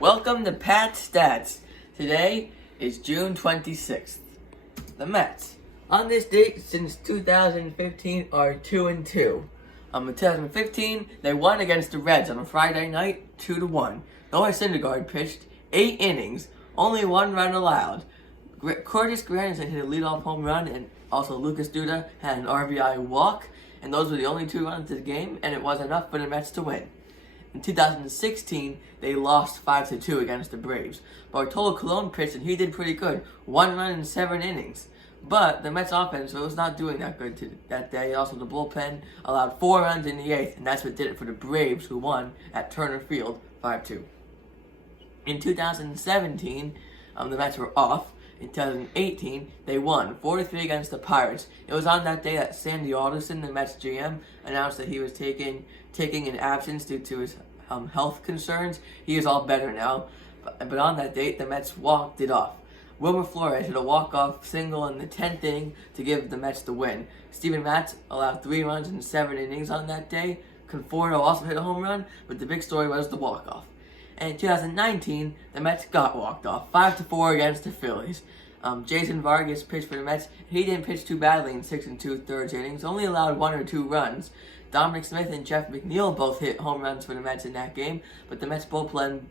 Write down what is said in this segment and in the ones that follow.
Welcome to Pat Stats. Today is June 26th. The Mets, on this date since 2015, are 2-2. In 2015, they won against the Reds on a Friday night, 2-1. Noah Syndergaard pitched 8 innings, only 1 run allowed. Curtis Granderson hit a leadoff home run, and also Lucas Duda had an RBI walk, and those were the only 2 runs of the game, and it was enough for the Mets to win. In 2016, they lost 5-2 against the Braves. Bartolo Colon pitched, and he did pretty good. 1 run in 7 innings. But the Mets offense was not doing that good that day. Also, the bullpen allowed 4 runs in the 8th, and that's what did it for the Braves, who won at Turner Field 5-2. In 2017, the Mets were off. In 2018, they won 4-3 against the Pirates. It was on that day that Sandy Alderson, the Mets GM, announced that he was taking an absence due to his health concerns. He is all better now. But on that date, the Mets walked it off. Wilmer Flores hit a walk-off single in the 10th inning to give the Mets the win. Steven Matz allowed 3 runs in 7 innings on that day. Conforto also hit a home run, but the big story was the walk-off. And in 2019, the Mets got walked off, 5-4 against the Phillies. Jason Vargas pitched for the Mets. He didn't pitch too badly in 6 2/3 innings, only allowed 1 or 2 runs. Dominic Smith and Jeff McNeil both hit home runs for the Mets in that game, but the Mets bullpen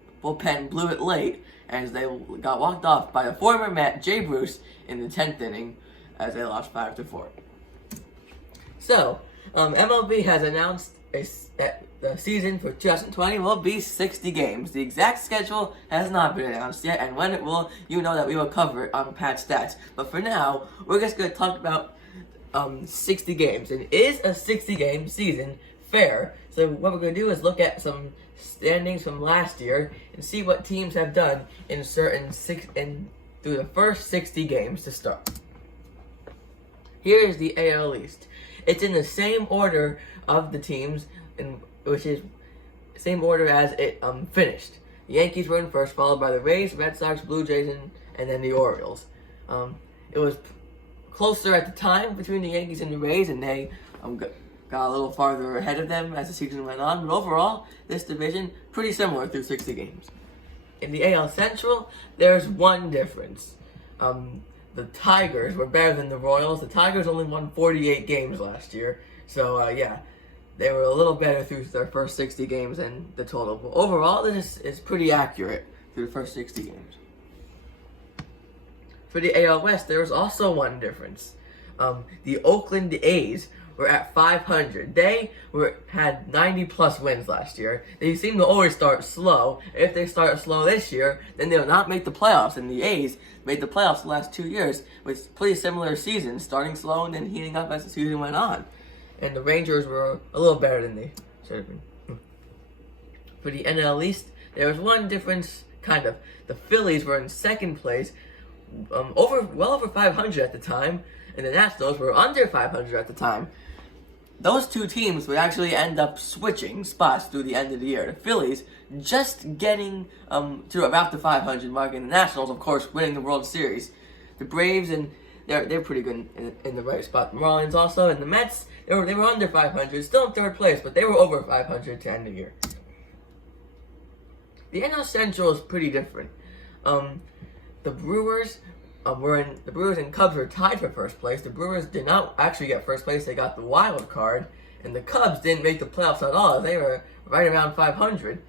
blew it late as they got walked off by the former Met, Jay Bruce, in the 10th inning as they lost 5-4. So, MLB has announced that the season for 2020 will be 60 games. The exact schedule has not been announced yet, and when it will, you know that we will cover it on Pat Stats. But for now, we're just going to talk about 60 games. And is a 60-game season fair? So what we're going to do is look at some standings from last year and see what teams have done in through the first 60 games to start. Here is the AL East. It's in the same order of the teams, which is the same order as it finished. The Yankees were in first, followed by the Rays, Red Sox, Blue Jays, and then the Orioles. It was closer at the time between the Yankees and the Rays, and they got a little farther ahead of them as the season went on. But overall, this division pretty similar through 60 games. In the AL Central, there's one difference. The Tigers were better than the Royals. The Tigers only won 48 games last year, so they were a little better through their first 60 games than the total. But overall, this is pretty accurate through the first 60 games. For the AL West, there was also one difference. The Oakland A's were at 500. They had 90-plus wins last year. They seem to always start slow. If they start slow this year, then they'll not make the playoffs. And the A's made the playoffs the last 2 years with pretty similar seasons, starting slow and then heating up as the season went on. And the Rangers were a little better than they should have been. For the NL East, there was one difference, kind of. The Phillies were in second place, well over 500 at the time, and the Nationals were under 500 at the time. Those two teams would actually end up switching spots through the end of the year. The Phillies just getting to about the 500 mark, and the Nationals, of course, winning the World Series. The Braves, and they're pretty good in the right spot. The Marlins also, and the Mets, they were under 500, still in third place, but they were over 500 to end the year. The NL Central is pretty different. The Brewers and Cubs were tied for first place. The Brewers did not actually get first place. They got the wild card. And the Cubs didn't make the playoffs at all. They were right around 500.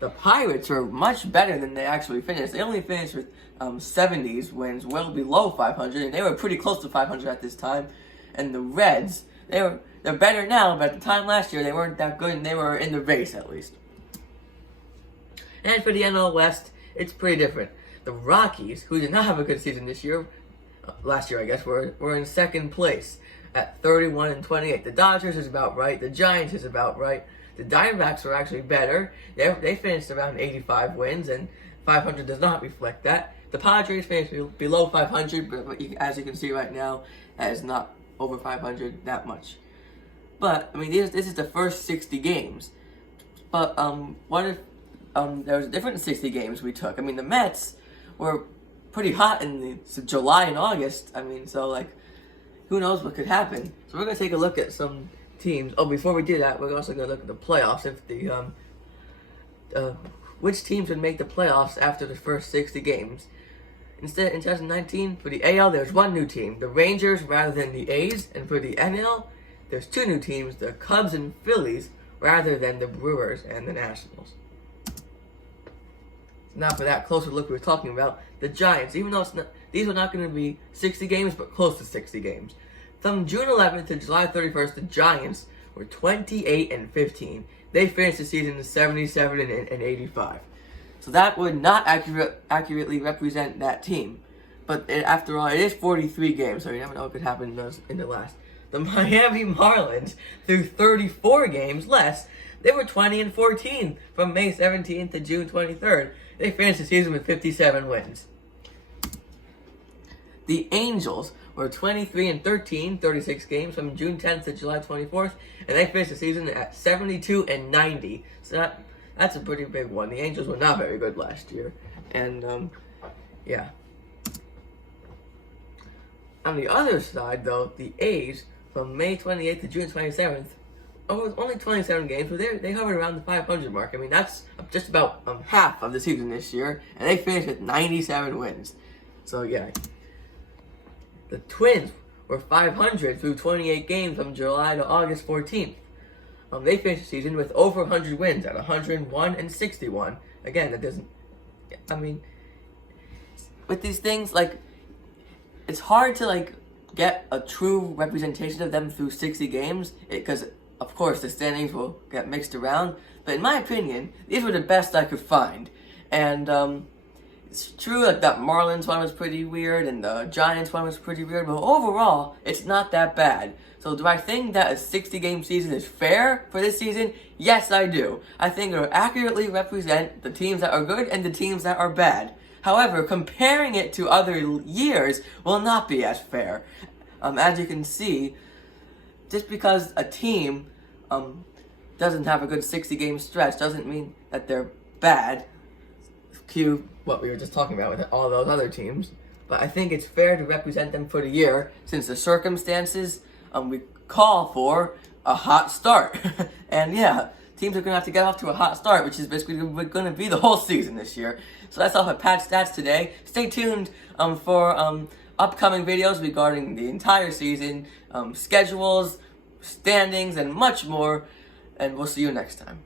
The Pirates were much better than they actually finished. They only finished with 70s wins, well below 500. And they were pretty close to 500 at this time. And the Reds, they're better now, but at the time last year, they weren't that good. And they were in the race, at least. And for the NL West, it's pretty different. The Rockies, who did not have a good season last year I guess, were in second place at 31-28. The Dodgers is about right. The Giants is about right. The Diamondbacks were actually better. They finished around 85 wins, and 500 does not reflect that. The Padres finished below 500, but as you can see right now, that is not over 500 that much. But, I mean, this is the first 60 games. But, what if there was a different 60 games we took? I mean, the Mets were pretty hot in July and August. I mean, so, who knows what could happen. So we're going to take a look at some teams. Oh, before we do that, we're also going to look at the playoffs. If the which teams would make the playoffs after the first 60 games. Instead, in 2019, for the AL, there's one new team, the Rangers rather than the A's, and for the NL, there's two new teams, the Cubs and Phillies rather than the Brewers and the Nationals. Now for that closer look we were talking about, the Giants, even though these are not going to be 60 games, but close to 60 games. From June 11th to July 31st, the Giants were 28-15. They finished the season in 77-85. So that would not accurately represent that team. But after all, it is 43 games, so you never know what could happen in the last. The Miami Marlins, through 34 games less, they were 20-14 from May 17th to June 23rd. They finished the season with 57 wins. The Angels were 23-13, 36 games from June 10th to July 24th, and they finished the season at 72-90. So that's a pretty big one. The Angels were not very good last year, and yeah. On the other side, though, the A's from May 28th to June 27th, only 27 games, but they hovered around the 500 mark. I mean, that's just about half of the season this year, and they finished with 97 wins. So yeah. The Twins were 500 through 28 games from July to August 14th. They finished the season with over 100 wins at 101-61. Again, that doesn't. I mean, with these things, like, it's hard to get a true representation of them through 60 games because, of course, the standings will get mixed around. But in my opinion, these were the best I could find, and it's true that Marlins one was pretty weird and the Giants one was pretty weird, but overall, it's not that bad. So do I think that a 60-game season is fair for this season? Yes, I do. I think it will accurately represent the teams that are good and the teams that are bad. However, comparing it to other years will not be as fair. As you can see, just because a team doesn't have a good 60-game stretch doesn't mean that they're bad. Cue what we were just talking about with all those other teams. But I think it's fair to represent them for the year since the circumstances we call for a hot start. And yeah, teams are going to have to get off to a hot start, which is basically going to be the whole season this year. So that's all for Patch Stats today. Stay tuned for upcoming videos regarding the entire season, schedules, standings, and much more. And we'll see you next time.